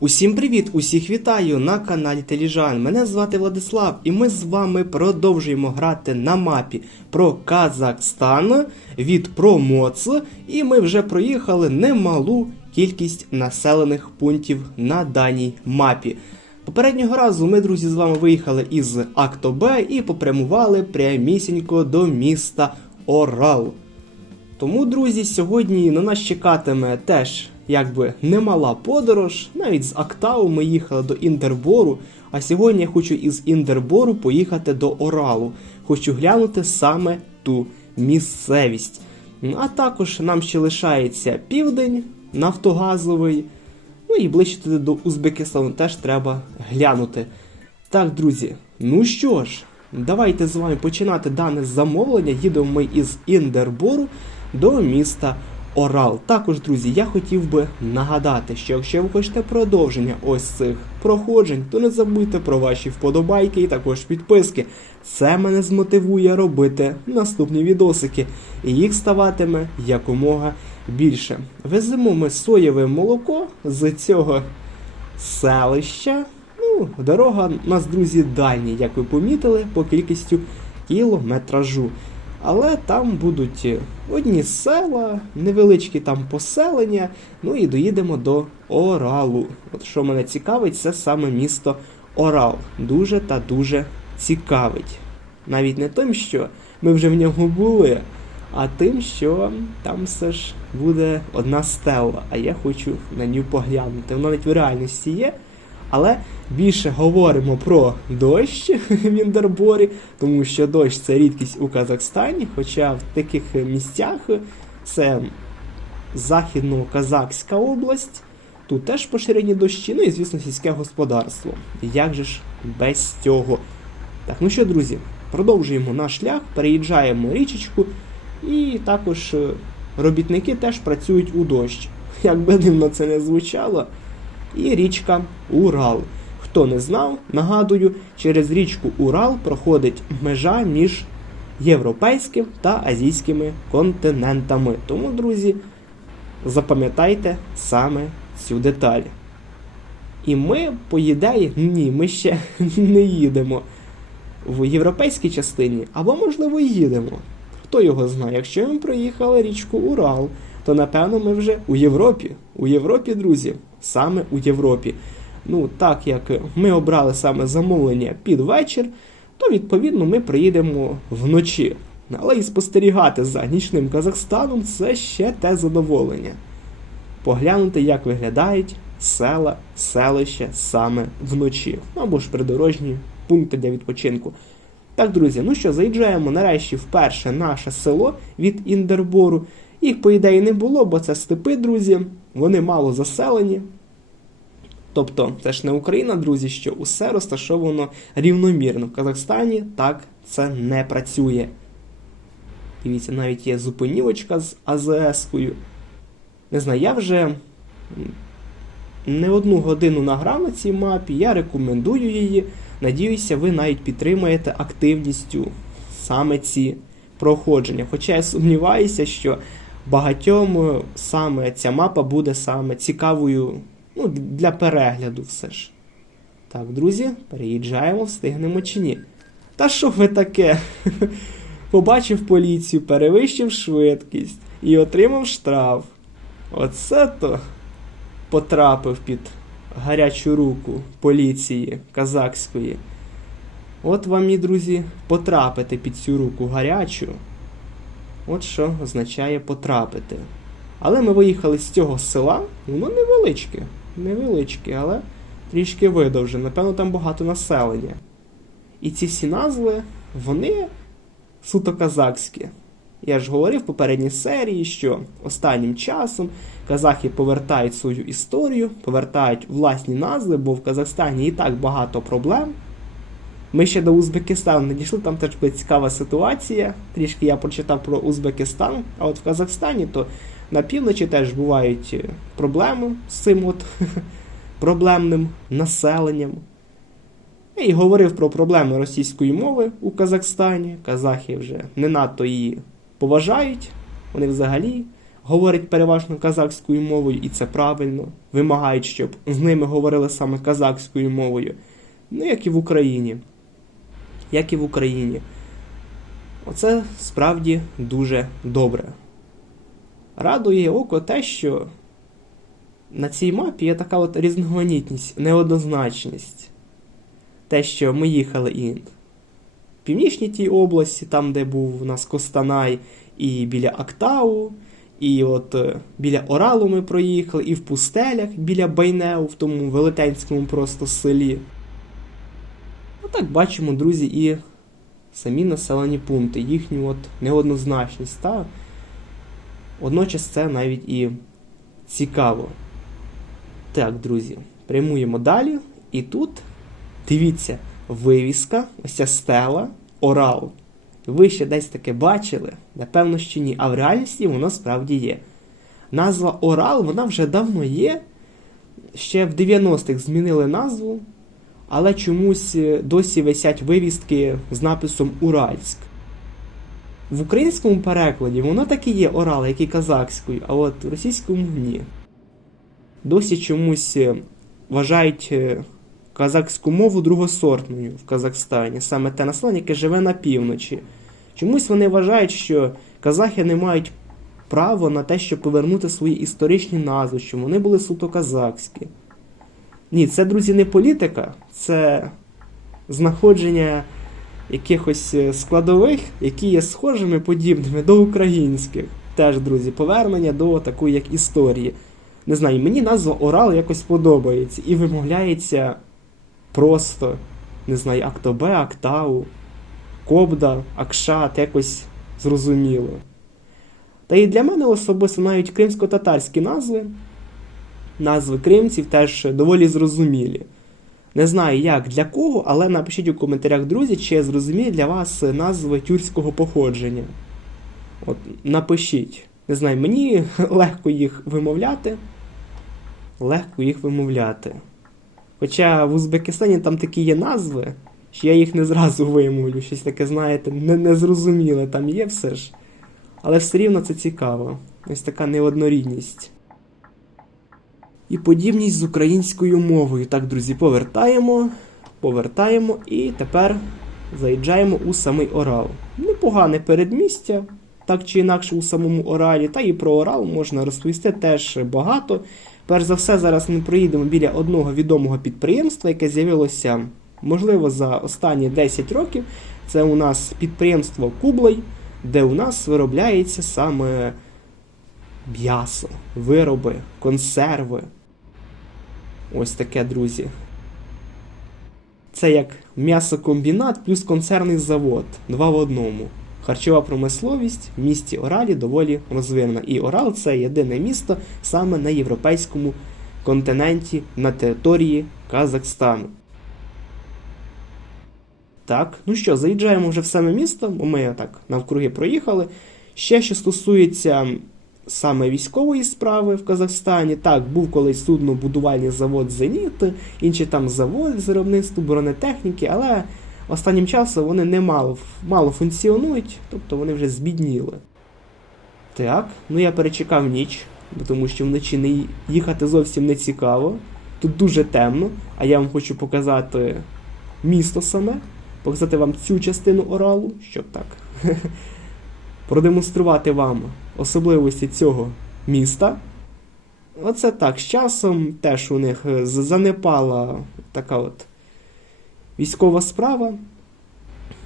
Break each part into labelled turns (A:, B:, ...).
A: Усім привіт! Усіх вітаю на каналі Теліжан. Мене звати Владислав, і ми з вами продовжуємо грати на мапі про Казахстан від ProMods. І ми вже проїхали немалу кількість населених пунктів на даній мапі. Попереднього разу ми, друзі, з вами виїхали із Актобе і попрямували прямісінько до міста Орал. Тому, друзі, сьогодні на нас чекатиме теж якби немала подорож. Навіть з Актау ми їхали до Індербору. А сьогодні я хочу із Індербору поїхати до Оралу. Хочу глянути саме ту місцевість. А також нам ще лишається південь нафтогазовий. Ну і ближче туди до Узбекистану теж треба глянути. Так, друзі, ну що ж, давайте з вами починати дане замовлення. Їдемо ми із Індербору до міста Орал. Також, друзі, я хотів би нагадати, що якщо ви хочете продовження ось цих проходжень, то не забудьте про ваші вподобайки і також підписки. Це мене змотивує робити наступні відосики, і їх ставатиме якомога більше. Веземо ми соєве молоко з цього селища. Ну, дорога у нас, друзі, дальня, як ви помітили, по кількістю кілометражу. Але там будуть одні села, невеличкі там поселення, ну і доїдемо до Оралу. От що мене цікавить, це саме місто Орал. Дуже та дуже цікавить. Навіть не тим, що ми вже в ньому були, а тим, що там все ж буде одна стела, а я хочу на нього поглянути. Вона навіть в реальності є. Але більше говоримо про дощ в Індерборі, тому що дощ це рідкість у Казахстані, хоча в таких місцях це Західно-Казахська область, тут теж поширені дощі, ну і, звісно, сільське господарство. Як же ж без цього? Так, ну що, друзі, продовжуємо наш шлях, переїжджаємо річечку, і також е, робітники теж працюють у дощ. Як би дивно це не звучало і річка Урал. Хто не знав, нагадую, через річку Урал проходить межа між європейським та азійськими континентами. Тому, друзі, запам'ятайте саме цю деталь. І ми, по ідеї, ні, ми ще не їдемо в європейській частині, або, можливо, їдемо. Хто його знає, якщо ми проїхали річку Урал, то напевно ми вже у Європі. У Європі, друзі, саме у Європі. Ну, так як ми обрали саме замовлення під вечір, то відповідно ми приїдемо вночі. Але і спостерігати за нічним Казахстаном це ще те задоволення. Поглянути, як виглядають села, селища саме вночі, ну, або ж придорожні пункти для відпочинку. Так, друзі, ну що, заїжджаємо нарешті вперше наше село від Індербору. Їх, по ідеї, не було, бо це степи, друзі, вони мало заселені. Тобто, це ж не Україна, друзі, що усе розташовано рівномірно. В Казахстані так це не працює. Дивіться, навіть є зупинівочка з АЗС-кою. Не знаю, я вже не одну годину награв на цій мапі, я рекомендую її. Надіюся, ви навіть підтримаєте активністю саме ці проходження. Хоча я сумніваюся, що багатьом е, саме ця мапа буде саме цікавою ну, для перегляду все ж. Так, друзі, переїжджаємо, встигнемо чи ні. Та що ви таке? Побачив поліцію, перевищив швидкість і отримав штраф. Оце то потрапив під гарячу руку поліції казахської. От вам, мій друзі, потрапити під цю руку гарячу. От що означає потрапити. Але ми виїхали з цього села, воно невеличке, невеличке, але трішки видовжене. Напевно, там багато населення. І ці всі назви, вони суто казахські. Я ж говорив в попередній серії, що останнім часом казахи повертають свою історію, повертають власні назви, бо в Казахстані і так багато проблем. Ми ще до Узбекистану не дійшли, там теж була цікава ситуація. Трішки я прочитав про Узбекистан, а от в Казахстані то на півночі теж бувають е, проблеми з цим от проблемним населенням. Я І говорив про проблеми російської мови у Казахстані. Казахи вже не надто її поважають. Вони взагалі говорять переважно казахською мовою, і це правильно. Вимагають, щоб з ними говорили саме казахською мовою. Ну, як і в Україні. Як і в Україні. Оце справді дуже добре. Радує око те, що на цій мапі є така от різноманітність, неоднозначність. Те, що ми їхали і в північній тій області, там, де був у нас Костанай, і біля Актау, і от е, біля Оралу ми проїхали, і в пустелях біля Байнеу, в тому велетенському просто селі. Отак бачимо, друзі, і самі населені пункти, їхню от неоднозначність. Та водночас це навіть і цікаво. Так, друзі, прямуємо далі. І тут, дивіться, вивіска, ось стела, Орал. Ви ще десь таке бачили? Напевно, що ні. А в реальності воно справді є. Назва Орал, вона вже давно є. Ще в 90-х змінили назву, але чомусь е, досі висять вивістки з написом Уральськ. В українському перекладі воно так і є Орал, як і казахською, а от в російському ні. Досі чомусь е, вважають е, казахську мову другосортною в Казахстані, саме те населення, яке живе на півночі. Чомусь вони вважають, що казахи не мають права на те, щоб повернути свої історичні назви, що вони були суто казахські. Ні, це, друзі, не політика, це знаходження якихось е, складових, які є схожими, подібними до українських. Теж, друзі, повернення до такої як історії. Не знаю, мені назва Орал якось подобається і вимовляється просто, не знаю, Актобе, Актау, Кобда, Акшат, якось зрозуміло. Та і для мене особисто навіть кримсько-татарські назви, назви кримців теж доволі зрозумілі. Не знаю, як для кого, але напишіть у коментарях, друзі, чи зрозуміє для вас назви тюркського походження. От, напишіть. Не знаю, мені легко їх вимовляти. Легко їх вимовляти. Хоча в Узбекистані там такі є назви, що я їх не зразу вимовлю. Щось таке, знаєте, не, незрозуміле там є все ж. Але все рівно це цікаво. Ось така неоднорідність. І подібність з українською мовою. Так, друзі, повертаємо, повертаємо і тепер заїжджаємо у самий Орал. Непогане передмістя, так чи інакше у самому Оралі, та і про Орал можна розповісти теж багато. Перш за все, зараз ми проїдемо біля одного відомого підприємства, яке з'явилося, можливо, за останні 10 років. Це у нас підприємство Кублай, де у нас виробляється саме м'ясо, вироби, консерви. Ось таке, друзі. Це як м'ясокомбінат плюс консервний завод. Два в одному. Харчова промисловість в місті Оралі доволі розвинена. І Орал це єдине місто саме на європейському континенті на території Казахстану. Так, ну що, заїжджаємо вже в саме місто, бо ми так навкруги проїхали. Ще що стосується саме військової справи в Казахстані, так, був колись суднобудувальний завод Зеніт, інші там завод з виробництва бронетехніки, але останнім часом вони не мало, мало функціонують, тобто вони вже збідніли. Так, ну я перечекав ніч, тому що вночі не їхати зовсім не цікаво. Тут дуже темно, а я вам хочу показати місто саме, показати вам цю частину Оралу, щоб так продемонструвати вам особливості цього міста. Оце так, з часом теж у них е, занепала така от військова справа.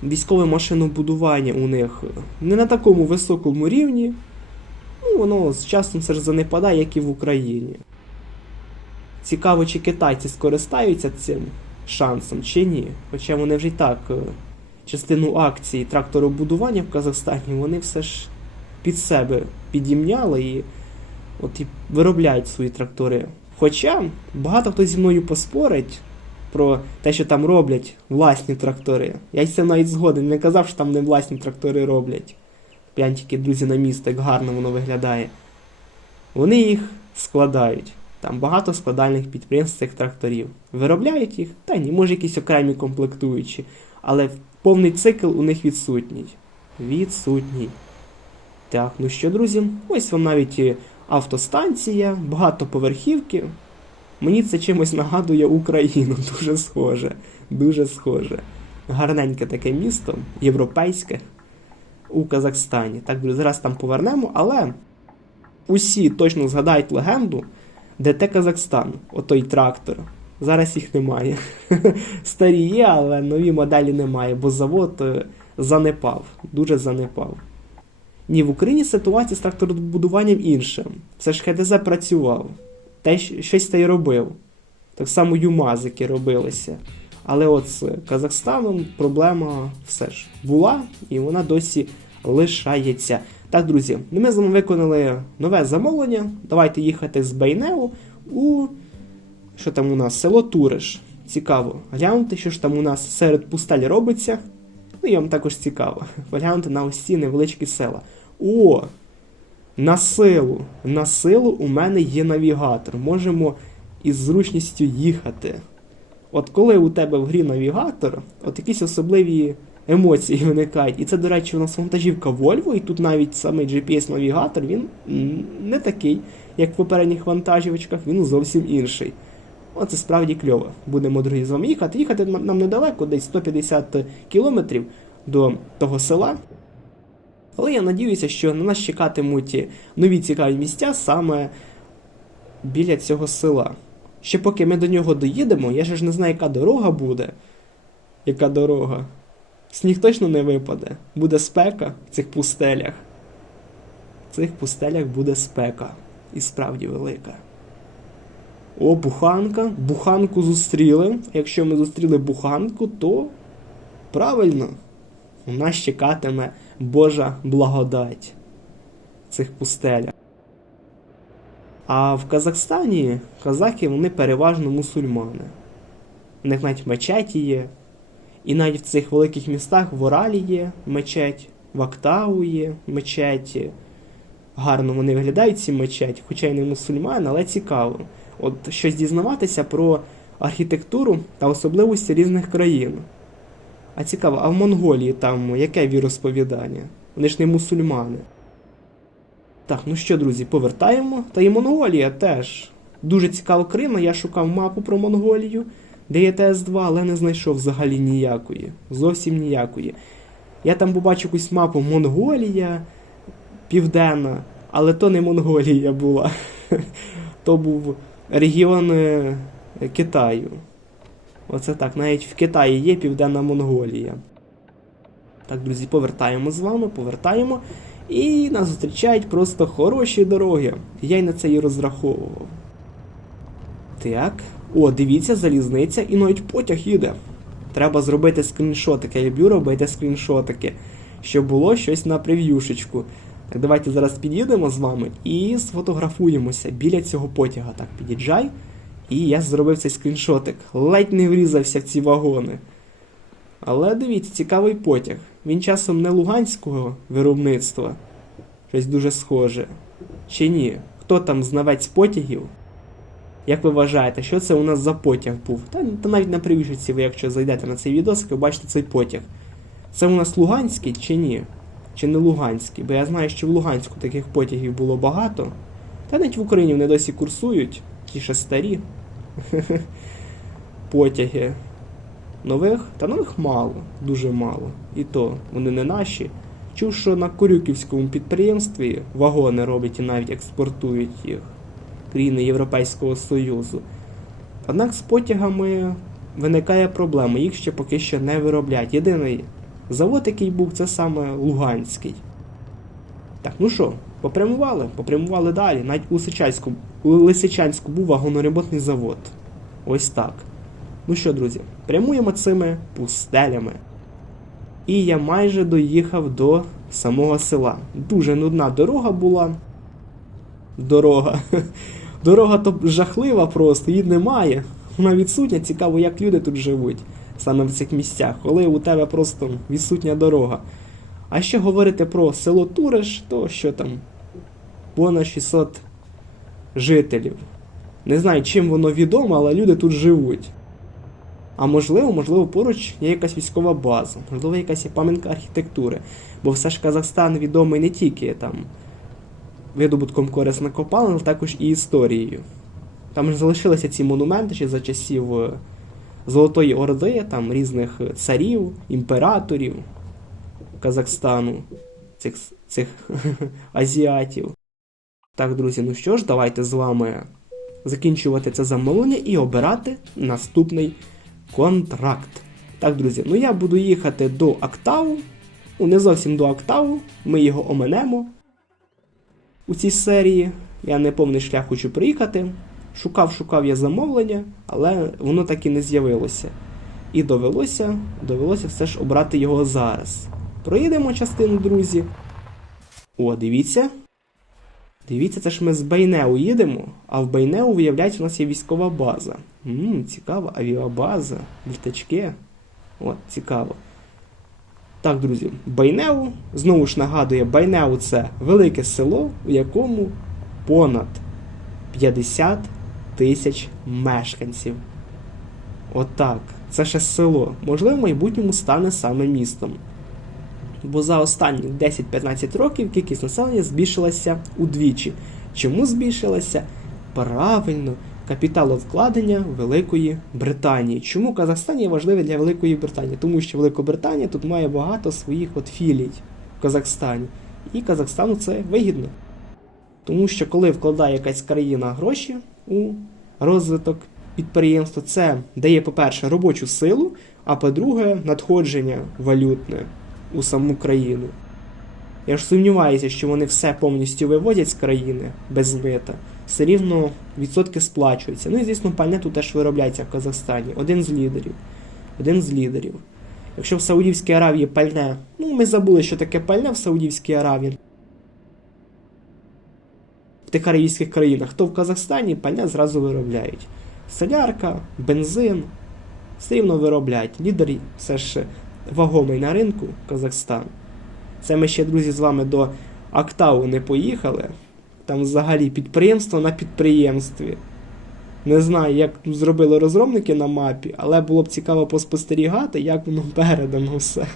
A: Військове машинобудування у них не на такому високому рівні. Ну, воно з часом все ж занепадає, як і в Україні. Цікаво, чи китайці скористаються цим шансом, чи ні. Хоча вони вже й так е, частину акцій тракторобудування в Казахстані вони все ж під себе підімняли і от і виробляють свої трактори. Хоча багато хто зі мною поспорить про те, що там роблять власні трактори. Я цим навіть згоден, не казав, що там не власні трактори роблять. Глянь тільки, друзі, на місто, як гарно воно виглядає. Вони їх складають. Там багато складальних підприємств цих тракторів. Виробляють їх, та ні, може якісь окремі комплектуючі, але повний цикл у них відсутній. Відсутній. Так, ну що, друзі, ось вам навіть і автостанція, багатоповерхівки. Мені це чимось нагадує Україну, дуже схоже, дуже схоже. Гарненьке таке місто, європейське у Казахстані. Так, зараз там повернемо, але усі точно згадають легенду ДТ Казахстан, отой трактор. Зараз їх немає. Старі є, але нові моделі немає, бо завод е, занепав, дуже занепав. Ні, в Україні ситуація з тракторобудуванням інша. Все ж ХДЗ працював, те щось та й робив. Так само юмазики робилися. Але от з Казахстаном проблема все ж була, і вона досі лишається. Так, друзі, ну ми з вами виконали нове замовлення. Давайте їхати з Бейнеу у що там у нас? Село Туриш. Цікаво. Глянути, що ж там у нас серед пустель робиться. Ну і вам також цікаво. Поглянути на ось ці невеличкі села. О! На силу. На силу у мене є навігатор. Можемо із зручністю їхати. От коли у тебе в грі навігатор, от якісь особливі емоції виникають. І це, до речі, у нас вантажівка Volvo, і тут навіть самий GPS-навігатор, він не такий, як в попередніх вантажівочках, він зовсім інший. Оце справді кльово. Будемо, друзі, з вами їхати. Їхати нам недалеко, десь 150 кілометрів до того села. Але я надіюся, що на нас чекатимуть нові цікаві місця саме біля цього села. Ще поки ми до нього доїдемо, я ж не знаю, яка дорога буде. Яка дорога? Сніг точно не випаде. Буде спека в цих пустелях. В цих пустелях буде спека. І справді велика. О, буханка. Буханку зустріли. Якщо ми зустріли буханку, то правильно. У нас чекатиме Божа благодать цих пустелях. А в Казахстані казахи вони переважно мусульмани. У них навіть мечеті є. І навіть в цих великих містах в Оралі є мечеть, в Актау є мечеті. Гарно вони виглядають ці мечеті, хоча й не мусульмани, але цікаво. От щось дізнаватися про архітектуру та особливості різних країн. А цікаво, а в Монголії там яке віросповідання? Вони ж не мусульмани. Так, ну що, друзі, повертаємо. Та і Монголія теж. Дуже цікава країна, я шукав мапу про Монголію, де є ТС2, але не знайшов взагалі ніякої. Зовсім ніякої. Я там побачив якусь мапу Монголія Південна, але то не Монголія була. То був регіон е, Китаю. Оце так, навіть в Китаї є Південна Монголія. Так, друзі, повертаємо з вами, повертаємо. І нас зустрічають просто хороші дороги. Я й на це і розраховував. Так. О, дивіться, залізниця і навіть потяг їде. Треба зробити скріншотики. Я люблю робити скріншотики, щоб було щось на прев'юшечку. Так, давайте зараз під'їдемо з вами і сфотографуємося біля цього потяга. Так, під'їжджай. І я зробив цей скріншотик. Ледь не врізався в ці вагони. Але дивіться, цікавий потяг. Він часом не луганського виробництва. Щось дуже схоже. Чи ні? Хто там знавець потягів? Як ви вважаєте, що це у нас за потяг був? Та, та навіть на привішці ви, якщо зайдете на цей відос, ви бачите цей потяг. Це у нас Луганський чи ні? Чи не Луганський? Бо я знаю, що в Луганську таких потягів було багато. Та навіть в Україні вони досі курсують, ті ще старі потяги. Нових? Та нових мало, дуже мало. І то вони не наші. Чув, що на Корюківському підприємстві вагони роблять і навіть експортують їх країни Європейського Союзу. Однак з потягами виникає проблема, їх ще поки що не вироблять. Єдиний завод, який був, це саме Луганський. Так, ну що, попрямували? Попрямували далі. Навіть у Лисичанську, у Лисичанську був вагоноремонтний завод. Ось так. Ну що, друзі, прямуємо цими пустелями. І я майже доїхав до самого села. Дуже нудна дорога була. Дорога. Дорога то жахлива просто, її немає. Вона відсутня, цікаво, як люди тут живуть, саме в цих місцях, коли у тебе просто відсутня дорога. А ще говорити про село Туриш, то що там? Понад 600 жителів. Не знаю, чим воно відомо, але люди тут живуть. А можливо, можливо, поруч є якась військова база, можливо, якась пам'ятка архітектури. Бо все ж Казахстан відомий не тільки там видобутком корисних копалин, але також і історією. Там ж залишилися ці монументи ще за часів е, Золотої Орди, там різних е, царів, імператорів Казахстану, цих, цих азіатів. Так, друзі, ну що ж, давайте з вами закінчувати це замовлення і обирати наступний контракт. Так, друзі, ну я буду їхати до Актаву. Ну, не зовсім до Актаву. Ми його оминемо у цій серії. Я не повний шлях хочу приїхати. Шукав, шукав я замовлення, але воно так і не з'явилося. І довелося, довелося все ж обрати його зараз. Проїдемо частину, друзі. О, дивіться. Дивіться, це ж ми з Бейнеу їдемо, а в Бейнеу, виявляється, у нас є військова база. Ммм, цікаво, авіабаза, літачки. От, цікаво. Так, друзі, Байнеу, знову ж нагадує, Байнеу це велике село, у якому понад 50 тисяч мешканців. Отак. Це ще село. Можливо, в майбутньому стане саме містом. Бо за останні 10-15 років кількість населення збільшилася удвічі. Чому збільшилася? Правильно, капіталовкладення Великої Британії. Чому Казахстан є важливий для Великої Британії? Тому що Великобританія тут має багато своїх от філій в Казахстані. І Казахстану це вигідно. Тому що коли вкладає якась країна гроші у розвиток підприємства, це дає, по-перше, робочу силу, а по-друге, надходження валютне у саму країну. Я ж сумніваюся, що вони все повністю виводять з країни без мита. Все рівно відсотки сплачуються. Ну і звісно, пальне тут теж виробляється в Казахстані. Один з лідерів. Один з лідерів. Якщо в Саудівській Аравії пальне, ну ми забули, що таке пальне в Саудівській Аравії. В тих аравійських країнах, то в Казахстані пальне зразу виробляють. Солярка, бензин, все рівно виробляють. Лідер все ж вагомий на ринку Казахстан. Це ми ще, друзі, з вами до Актау не поїхали. Там взагалі підприємство на підприємстві. Не знаю, як зробили розробники на мапі, але було б цікаво поспостерігати, як воно передано все.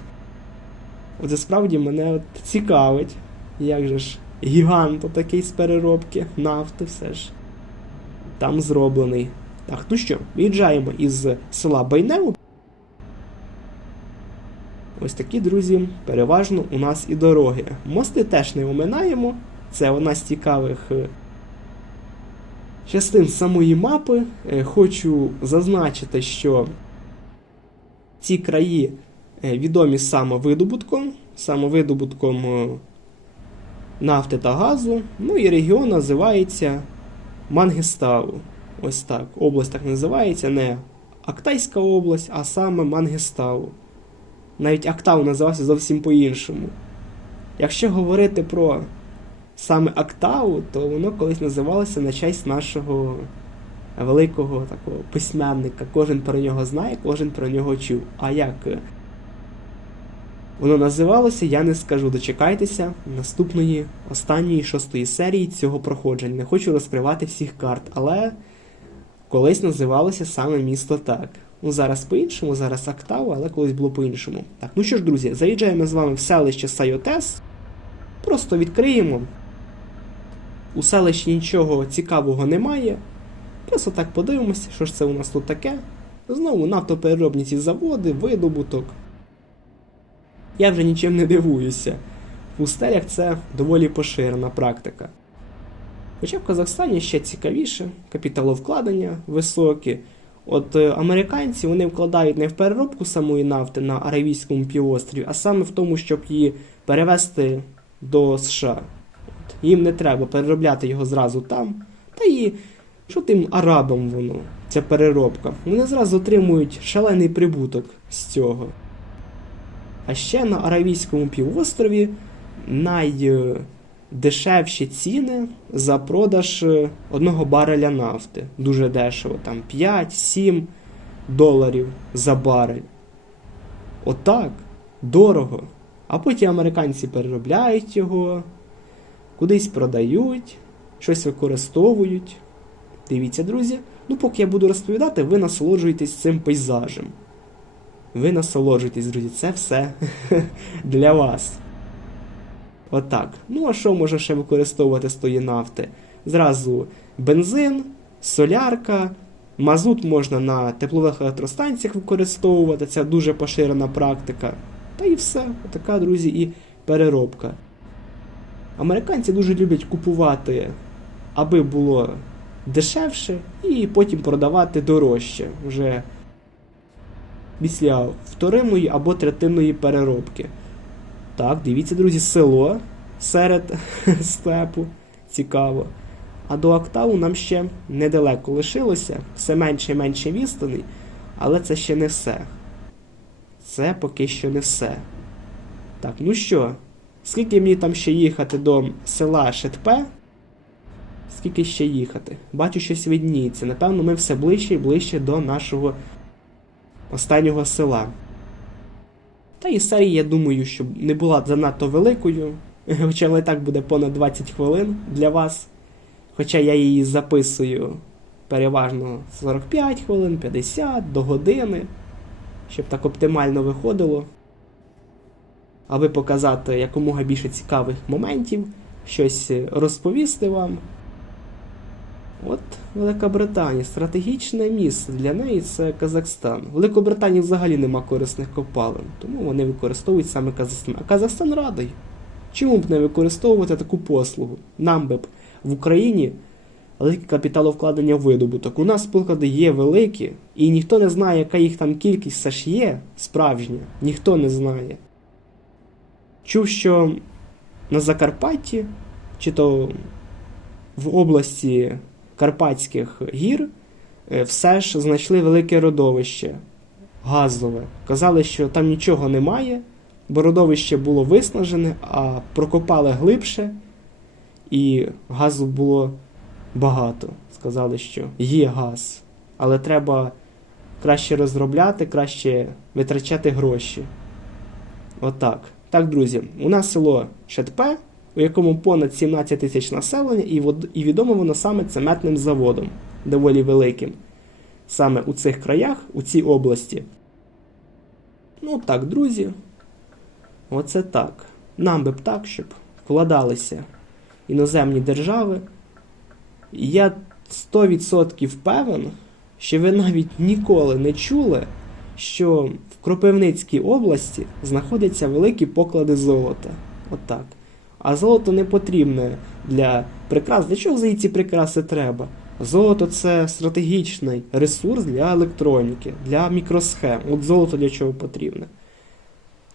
A: Оце справді мене от цікавить, як же ж гігант такий з переробки нафти все ж там зроблений. Так, ну що, виїжджаємо із села Байнеу. Ось такі, друзі, переважно у нас і дороги. Мости теж не оминаємо. Це одна з цікавих е, частин самої мапи. Е, Хочу зазначити, що ці краї е, відомі самовидобутком, самовидобутком е, нафти та газу. Ну і регіон називається Мангестау. Ось так. Область так називається, не Актайська область, а саме Мангестау. Навіть Актау називався зовсім по-іншому. Якщо говорити про саме Актау, то воно колись називалося на честь нашого великого такого письменника. Кожен про нього знає, кожен про нього чув. А як воно називалося, я не скажу. Дочекайтеся наступної, останньої шостої серії цього проходження. Не хочу розкривати всіх карт, але колись називалося саме місто так. Ну, зараз по-іншому, зараз Актау, але колись було по-іншому. Так, ну що ж, друзі, заїжджаємо з вами в селище Сайотес. Просто відкриємо. У селищі нічого цікавого немає. Просто так подивимося, що ж це у нас тут таке. Знову нафтопереробні ці заводи, видобуток. Я вже нічим не дивуюся. В пустелях це доволі поширена практика. Хоча в Казахстані ще цікавіше, капіталовкладення високі. От е, американці вони вкладають не в переробку самої нафти на Аравійському півострові, а саме в тому, щоб її перевезти до США. От. Їм не треба переробляти його зразу там. Та і що тим арабам воно, ця переробка? Вони зразу отримують шалений прибуток з цього. А ще на Аравійському півострові найдешевші ціни за продаж е, одного бареля нафти. Дуже дешево, там 5-7 доларів за барель. Отак, дорого. А потім американці переробляють його, кудись продають, щось використовують. Дивіться, друзі. Ну, поки я буду розповідати, ви насолоджуєтесь цим пейзажем. Ви насолоджуєтесь, друзі, це все для вас. Отак. Ну, а що можна ще використовувати з тої нафти? Зразу бензин, солярка, мазут можна на теплових електростанціях використовувати, це дуже поширена практика. Та і все. Така, друзі, і переробка. Американці дуже люблять купувати, аби було дешевше, і потім продавати дорожче вже після вторинної або третинної переробки. Так, дивіться, друзі, село серед степу. Цікаво. А до Октаву нам ще недалеко лишилося, все менше і менше відстаней, але це ще не все. Це поки що не все. Так, ну що, скільки мені там ще їхати до села Шетпе? Скільки ще їхати? Бачу, щось відніється. Напевно, ми все ближче і ближче до нашого останнього села. Та і серія, я думаю, щоб не була занадто великою, хоча вона так буде понад 20 хвилин для вас. Хоча я її записую переважно 45 хвилин, 50 до години, щоб так оптимально виходило. Аби показати якомога більше цікавих моментів, щось розповісти вам. От Велика Британія, стратегічне місце для неї це Казахстан. В Великобританії взагалі нема корисних копалин, тому вони використовують саме Казахстан. А Казахстан радий. Чому б не використовувати таку послугу? Нам би б в Україні велике капіталовкладення видобуток. У нас приклади є великі, і ніхто не знає, яка їх там кількість все ж є справжня. Ніхто не знає. Чув, що на Закарпатті, чи то в області Карпатських гір е, все ж знайшли велике родовище газове. Казали, що там нічого немає, бо родовище було виснажене, а прокопали глибше, і газу було багато. Сказали, що є газ, але треба краще розробляти, краще витрачати гроші. Отак. Так, друзі, у нас село Шетпе, у якому понад 17 тисяч населення, і, відомо воно саме цементним заводом, доволі великим. Саме у цих краях, у цій області. Ну так, друзі. Оце так. Нам би б так, щоб вкладалися іноземні держави. Я 100% певен, що ви навіть ніколи не чули, що в Кропивницькій області знаходяться великі поклади золота. Отак. А золото не потрібне для прикрас. Для чого взагалі ці прикраси треба? Золото це стратегічний ресурс для електроніки, для мікросхем. От золото для чого потрібне.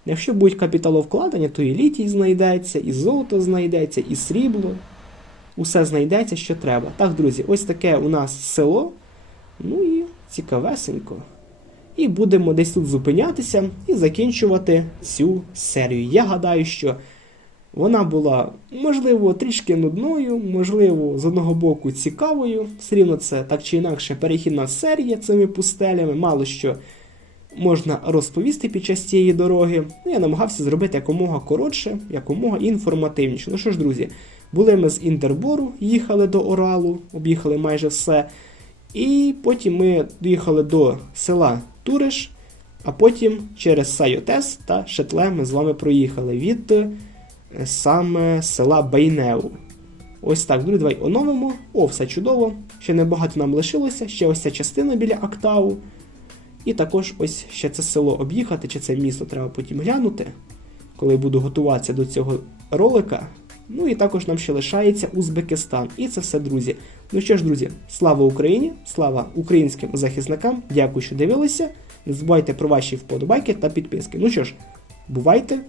A: Якщо будуть капіталовкладення, то і літій знайдеться, і золото знайдеться, і срібло. Усе знайдеться, що треба. Так, друзі, ось таке у нас село. Ну і цікавесенько. І будемо десь тут зупинятися і закінчувати цю серію. Я гадаю, що вона була, можливо, трішки нудною, можливо, з одного боку цікавою. Все рівно це так чи інакше перехідна серія цими пустелями, мало що можна розповісти під час цієї дороги. Ну, я намагався зробити якомога коротше, якомога інформативніше. Ну що ж, друзі, були ми з Інтербору, їхали до Оралу, об'їхали майже все. І потім ми доїхали до села Туриш, а потім через Сайотес та Шетле ми з вами проїхали від саме села Байнеу. Ось так, друзі, давай оновимо. О, все чудово. Ще небагато нам лишилося, ще ось ця частина біля Актау. І також ось ще це село об'їхати, чи це місто треба потім глянути, коли буду готуватися до цього ролика. Ну і також нам ще лишається Узбекистан. І це все, друзі. Ну що ж, друзі, слава Україні, слава українським захисникам. Дякую, що дивилися. Не забувайте про ваші вподобайки та підписки. Ну що ж, бувайте!